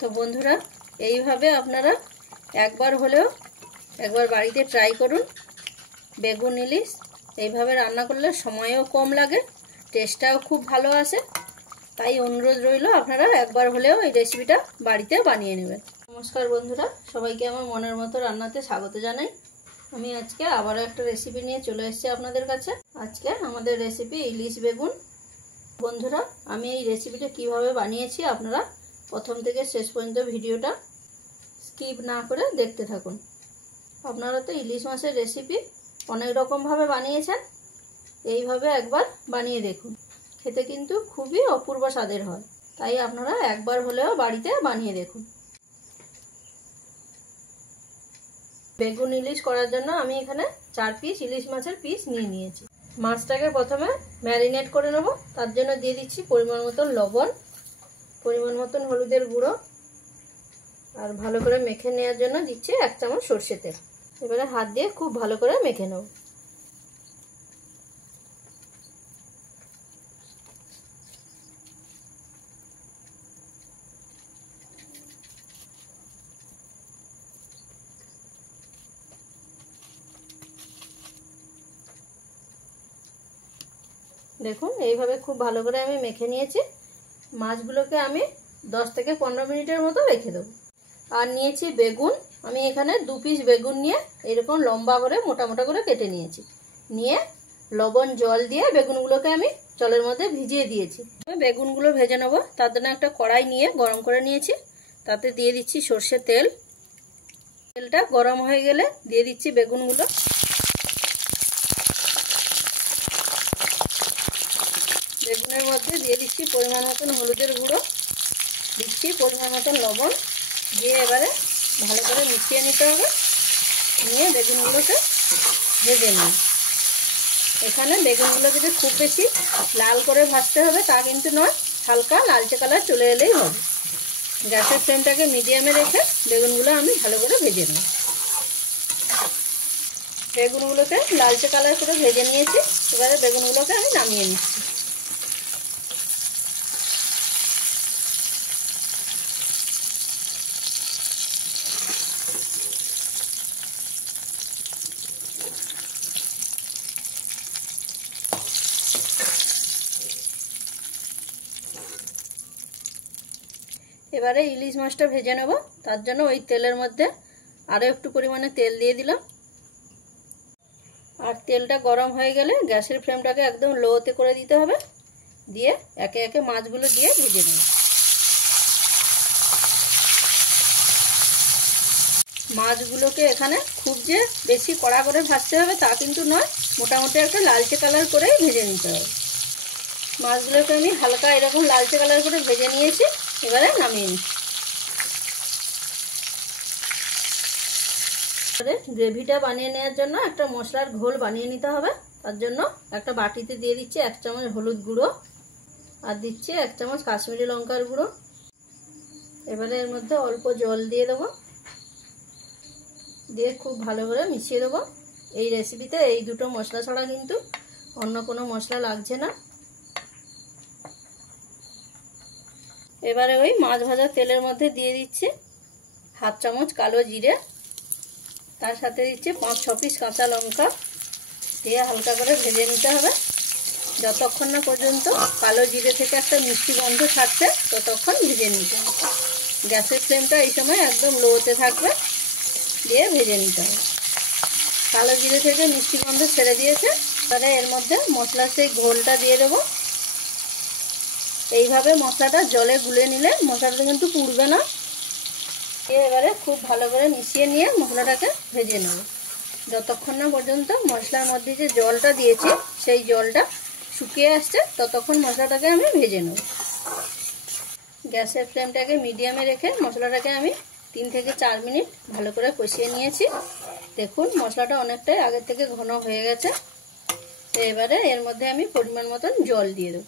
তো বন্ধুরা, এইভাবে আপনারা একবার বাড়িতে ট্রাই করুন। বেগুন ইলিশ এইভাবে রান্না করলে সময়ও কম লাগে, টেস্টটাও খুব ভালো আসে। তাই অনুরোধ রইল আপনারা একবার হলেও এই রেসিপিটা বাড়িতে বানিয়ে নেবেন। নমস্কার বন্ধুরা, সবাইকে আমার মনের মতো রান্নাতে স্বাগত জানাই। আমি আজকে আবারও একটা রেসিপি নিয়ে চলে এসেছি আপনাদের কাছে। আজকে আমাদের রেসিপি ইলিশ বেগুন। বন্ধুরা, আমি এই রেসিপিটা কিভাবে বানিয়েছি আপনারা প্রথম থেকে শেষ পর্যন্ত ভিডিওটা স্কিপ না করে দেখতে থাকুন। আপনারা তো ইলিশ মাছের রেসিপি অনেক রকমভাবে বানিয়েছেন, এইভাবে একবার বানিয়ে দেখুন। খেতে কিন্তু খুবই অপূর্ব স্বাদের হয়, তাই আপনারা একবার হলেও বাড়িতে বানিয়ে দেখুন। বেগুন ইলিশ করার জন্য আমি এখানে 4 পিস ইলিশ মাছের পিস নিয়ে নিয়েছি। মাছটাকে প্রথমে ম্যারিনেট করে নেব। তার জন্য দিয়ে দিচ্ছি পরিমাণ মতন লবণ, পরিমাণ মতন হলুদের গুঁড়ো, আর ভালো করে মেখে নেওয়ার জন্য দিচ্ছি 1 চামচ সরষে তেল। এবারে হাত দিয়ে খুব ভালো করে মেখে নেব। দেখুন এইভাবে খুব ভালো করে আমি মেখে নিয়েছি। মাছগুলোকে আমি 10 থেকে 15 মিনিটের মতো রেখে দেবো। আর নিয়েছি বেগুন। আমি এখানে 2 পিস বেগুন নিয়ে এরকম লম্বা করে মোটা মোটা করে কেটে নিয়েছি। নিয়ে লবণ জল দিয়ে বেগুনগুলোকে আমি জলের মধ্যে ভিজিয়ে দিয়েছি। বেগুনগুলো ভেজে নেবো। তার জন্য একটা কড়াই নিয়ে গরম করে নিয়েছি। তাতে দিয়ে দিচ্ছি সরষের তেল। তেলটা গরম হয়ে গেলে দিয়ে দিচ্ছি বেগুনগুলো। বেগুনের মধ্যে দিয়ে দিচ্ছি পরিমাণ মতন হলুদের গুঁড়ো, দিচ্ছি পরিমাণ মতন লবণ, দিয়ে এবারে ভালো করে মিশিয়ে নিতে হবে। নিয়ে বেগুনগুলোকে ভেজে নিই। এখানে বেগুনগুলো যদি খুব বেশি লাল করে ভাজতে হবে তা কিন্তু নয়, হালকা লালচে কালার চলে এলেই হবে। গ্যাসের ফ্লেমটাকে মিডিয়ামে রেখে বেগুনগুলো আমি ভালো করে ভেজে নিই। বেগুনগুলোকে লালচে কালার করে ভেজে নিয়েছি। এবারে বেগুনগুলোকে আমি নামিয়ে নিচ্ছি। এবারে ইলিশ মাছটা ভেজে নেব। তার জন্য ওই তেলের মধ্যে আরও একটু পরিমাণে তেল দিয়ে দিলাম। আর তেলটা গরম হয়ে গেলে গ্যাসের ফ্লেমটাকে একদম লোতে করে দিতে হবে। দিয়ে একে একে মাছগুলো দিয়ে ভেজে নেব। মাছগুলোকে এখানে খুব যে বেশি কড়া করে ভাজতে হবে তা কিন্তু নয়, মোটামুটি একটা লালচে কালার করেই ভেজে নিতে হবে। মাছগুলোকে আমি হালকা এরকম লালচে কালার করে ভেজে নিয়েছি। এবারে নামিয়ে নিচ্ছি। গ্রেভিটা বানিয়ে নেওয়ার জন্য একটা মশলার ঘোল বানিয়ে নিতে হবে। তার জন্য একটা বাটিতে দিয়ে দিচ্ছি 1 চামচ হলুদ গুঁড়ো, আর দিচ্ছি 1 চামচ কাশ্মীরি লঙ্কার গুঁড়ো। এবারে এর মধ্যে অল্প জল দিয়ে দেবো, দিয়ে খুব ভালো করে মিশিয়ে দেবো। এই রেসিপিতে এই দুটো মশলা ছাড়া কিন্তু অন্য কোনো মশলা লাগছে না। এবারে ওই মাছ ভাজা তেলের মধ্যে দিয়ে দিচ্ছি 1/2 চামচ কালো জিরে, তার সাথে দিচ্ছি 5-6 পিস কাঁচা লঙ্কা, দিয়ে হালকা করে ভেজে নিতে হবে। যতক্ষণ না পর্যন্ত কালো জিরে থেকে একটা মিষ্টি গন্ধ ছাড়ছে ততক্ষণ ভেজে নিতে হবে। গ্যাসের ফ্লেমটা এই সময় একদম লোতে থাকবে, দিয়ে ভেজে নিতে হবে। কালো জিরে থেকে মিষ্টি গন্ধ ছেড়ে দিয়েছে। তাহলে এর মধ্যে মশলার সেই ঘোলটা দিয়ে দেবো। এইভাবে মশলাটা জলে গুলে নিলে মশলাটা কিন্তু পুড়বে না। এবারে খুব ভালো করে মিশিয়ে নিয়ে মশলাটাকে ভেজে নেব যতক্ষণ না পর্যন্ত মশলার মধ্যে যে জলটা দিয়েছি সেই জলটা শুকিয়ে আসছে ততক্ষণ মশলাটাকে আমি ভেজে নেব। গ্যাসের ফ্লেমটাকে মিডিয়ামে রেখে মশলাটাকে আমি 3 থেকে 4 মিনিট ভালো করে কষিয়ে নিয়েছি। দেখুন মশলাটা অনেকটাই আগের থেকে ঘন হয়ে গেছে। এবারে এর মধ্যে আমি পরিমাণ মতন জল দিয়ে দেব।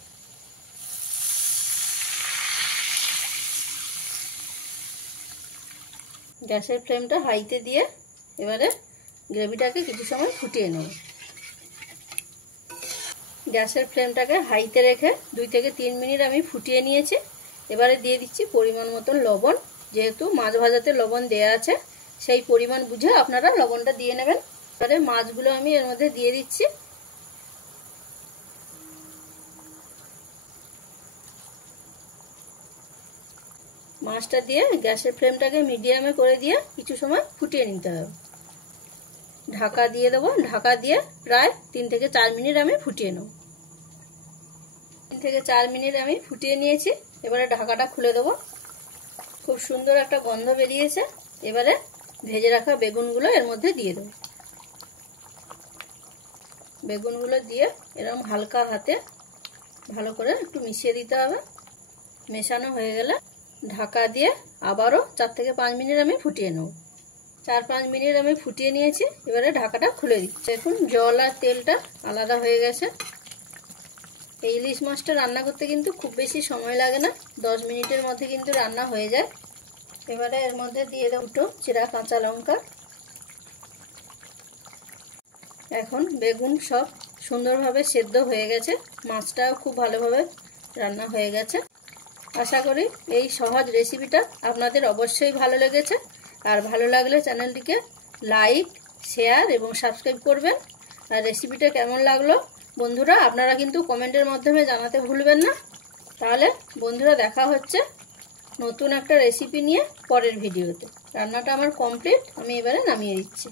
গ্যাসের ফ্লেমটা হাইতে দিয়ে এবারে গ্রেভিটাকে কিছু সময় ফুটিয়ে নেব। গ্যাসের ফ্লেমটাকে হাইতে রেখে 2 থেকে 3 মিনিট আমি ফুটিয়ে নিয়েছি। এবারে দিয়ে দিচ্ছি পরিমাণ মতন লবণ, যেহেতু মাছ ভাজাতে লবণ দেয়া আছে, সেই পরিমাণ বুঝে আপনারা লবণটা দিয়ে নেবেন। এবারে মাছগুলো আমি এর মধ্যে দিয়ে দিচ্ছি। মাছটা দিয়ে গ্যাসের ফ্লেমটাকে মিডিয়ামে করে দিয়ে কিছু সময় ফুটিয়ে নিতে হবে। ঢাকা দিয়ে দেবো। ঢাকা দিয়ে প্রায় 3 থেকে 4 মিনিট আমি ফুটিয়ে নেব। 3 থেকে 4 মিনিট আমি ফুটিয়ে নিয়েছি। এবারে ঢাকাটা খুলে দেবো। খুব সুন্দর একটা গন্ধ বেরিয়েছে। এবারে ভেজে রাখা বেগুনগুলো এর মধ্যে দিয়ে দেবো। বেগুনগুলো দিয়ে এরকম হালকা হাতে ভালো করে একটু মিশিয়ে দিতে হবে। মেশানো হয়ে গেলে ঢাকা দিয়ে আবারও 4 থেকে 5 মিনিট আমি ফুটিয়ে নেব। 4-5 মিনিট আমি ফুটিয়ে নিয়েছি। এবারে ঢাকাটা খুলে দিচ্ছি। দেখুন জল আর তেলটা আলাদা হয়ে গেছে। এই ইলিশ মাছটা রান্না করতে কিন্তু খুব বেশি সময় লাগে না, 10 মিনিটের মধ্যে কিন্তু রান্না হয়ে যায়। এবারে এর মধ্যে দিয়ে দেব 2 চিরা কাঁচা লঙ্কা। এখন বেগুন সব সুন্দরভাবে সেদ্ধ হয়ে গেছে, মাছটাও খুব ভালোভাবে রান্না হয়ে গেছে। আশা করি এই সহজ রেসিপিটা আপনাদের অবশ্যই ভালো লেগেছে। আর ভালো লাগলে চ্যানেলটিকে লাইক, শেয়ার এবং সাবস্ক্রাইব করবেন। আর রেসিপিটা কেমন লাগলো বন্ধুরা আপনারা কিন্তু কমেন্টের মাধ্যমে জানাতে ভুলবেন না। তাহলে বন্ধুরা দেখা হচ্ছে নতুন একটা রেসিপি নিয়ে পরের ভিডিওতে। রান্নাটা আমার কমপ্লিট, আমি এবারে নামিয়ে দিচ্ছি।